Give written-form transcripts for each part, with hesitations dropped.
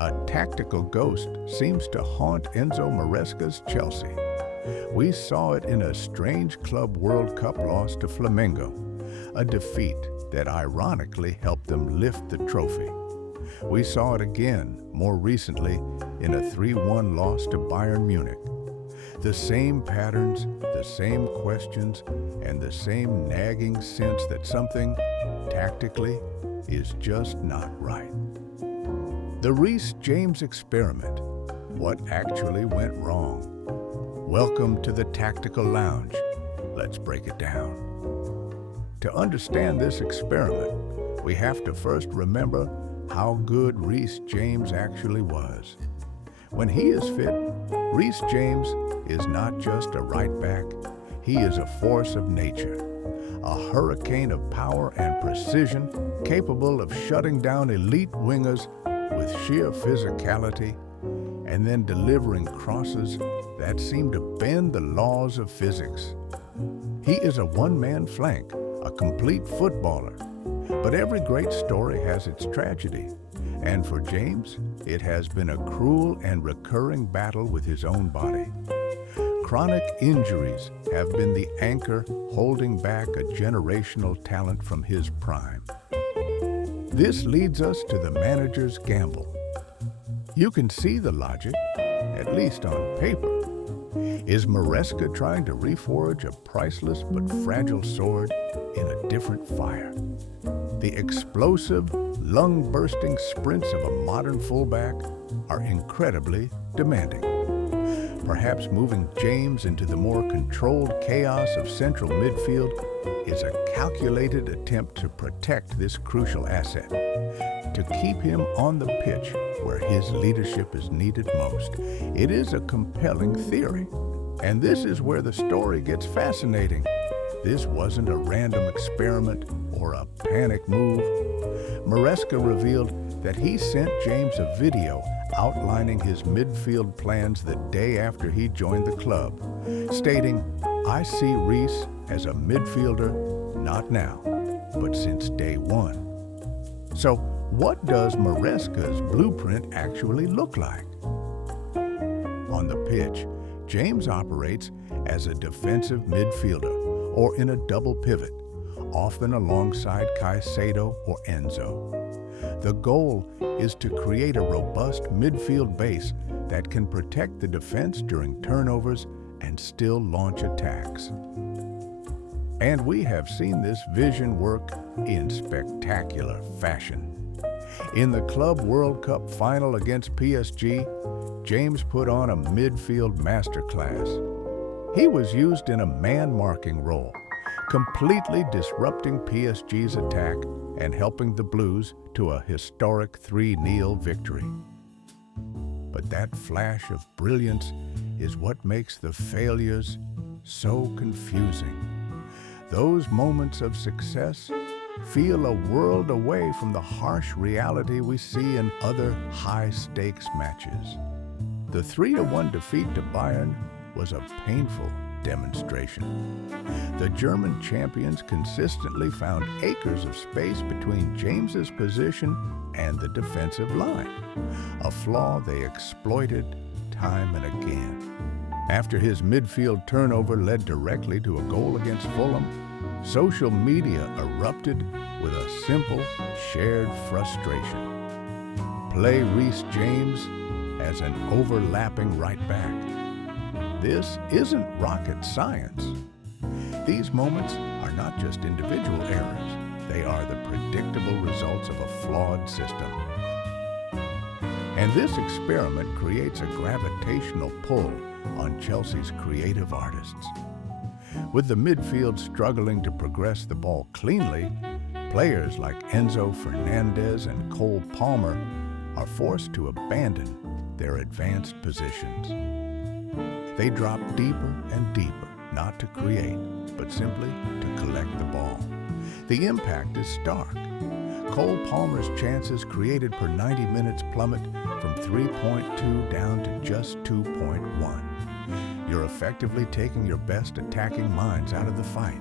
A tactical ghost seems to haunt Enzo Maresca's Chelsea. We saw it in a strange Club World Cup loss to Flamengo, a defeat that ironically helped them lift the trophy. We saw it again, more recently, in a 3-1 loss to Bayern Munich. The same patterns, the same questions, and the same nagging sense that something, tactically, is just not right. The Reece James experiment. What actually went wrong? Welcome to the Tactical Lounge. Let's break it down. To understand this experiment, we have to first remember how good Reece James actually was. When he is fit, Reece James is not just a right back, he is a force of nature, a hurricane of power and precision capable of shutting down elite wingers with sheer physicality and then delivering crosses that seem to bend the laws of physics. He is a one-man flank, a complete footballer. But every great story has its tragedy, and for James, it has been a cruel and recurring battle with his own body. Chronic injuries have been the anchor holding back a generational talent from his prime. This leads us to the manager's gamble. You can see the logic, at least on paper. Is Maresca trying to reforge a priceless but fragile sword in a different fire? The explosive, lung-bursting sprints of a modern fullback are incredibly demanding. Perhaps moving James into the more controlled chaos of central midfield is a calculated attempt to protect this crucial asset, to keep him on the pitch where his leadership is needed most. It is a compelling theory, and this is where the story gets fascinating. This wasn't a random experiment or a panic move. Maresca revealed that he sent James a video outlining his midfield plans the day after he joined the club, stating, "I see Reece as a midfielder, not now, but since day one." So, what does Maresca's blueprint actually look like? On the pitch, James operates as a defensive midfielder or in a double pivot, often alongside Caicedo or Enzo. The goal is to create a robust midfield base that can protect the defense during turnovers and still launch attacks. And we have seen this vision work in spectacular fashion. In the Club World Cup final against PSG, James put on a midfield masterclass. He was used in a man-marking role, completely disrupting PSG's attack and helping the Blues to a historic 3-0 victory. But that flash of brilliance is what makes the failures so confusing. Those moments of success feel a world away from the harsh reality we see in other high-stakes matches. The 3-1 defeat to Bayern was a painful demonstration. The German champions consistently found acres of space between James's position and the defensive line, a flaw they exploited time and again. After his midfield turnover led directly to a goal against Fulham, social media erupted with a simple, shared frustration. Play Reece James as an overlapping right back. This isn't rocket science. These moments are not just individual errors. They are the predictable results of a flawed system. And this experiment creates a gravitational pull on Chelsea's creative artists. With the midfield struggling to progress the ball cleanly, players like Enzo Fernandez and Cole Palmer are forced to abandon their advanced positions. They drop deeper and deeper, not to create, but simply to collect the ball. The impact is stark. Cole Palmer's chances created per 90 minutes plummet from 3.2 down to just 2.1. You're effectively taking your best attacking minds out of the fight.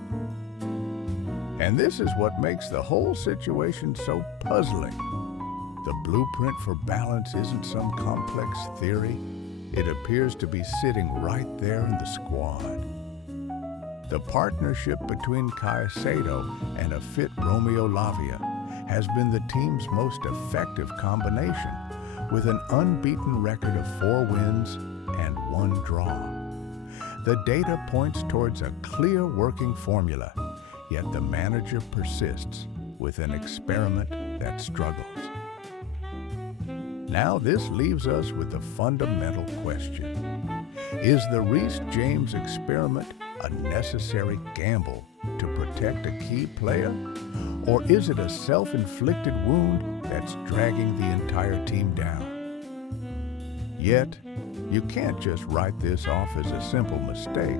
And this is what makes the whole situation so puzzling. The blueprint for balance isn't some complex theory. It appears to be sitting right there in the squad. The partnership between Caicedo and a fit Romeo Lavia has been the team's most effective combination, with an unbeaten record of 4 wins and 1 draw. The data points towards a clear working formula, yet the manager persists with an experiment that struggles. Now this leaves us with the fundamental question. Is the Reece James experiment a necessary gamble to protect a key player? Or is it a self-inflicted wound that's dragging the entire team down? Yet, you can't just write this off as a simple mistake.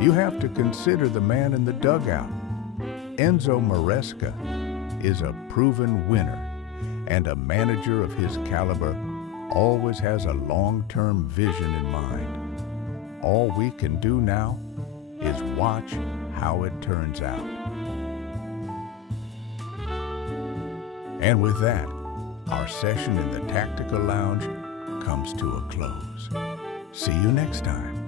You have to consider the man in the dugout. Enzo Maresca is a proven winner, and a manager of his caliber always has a long-term vision in mind. All we can do now is watch how it turns out. And with that, our session in the Tactical Lounge comes to a close. See you next time.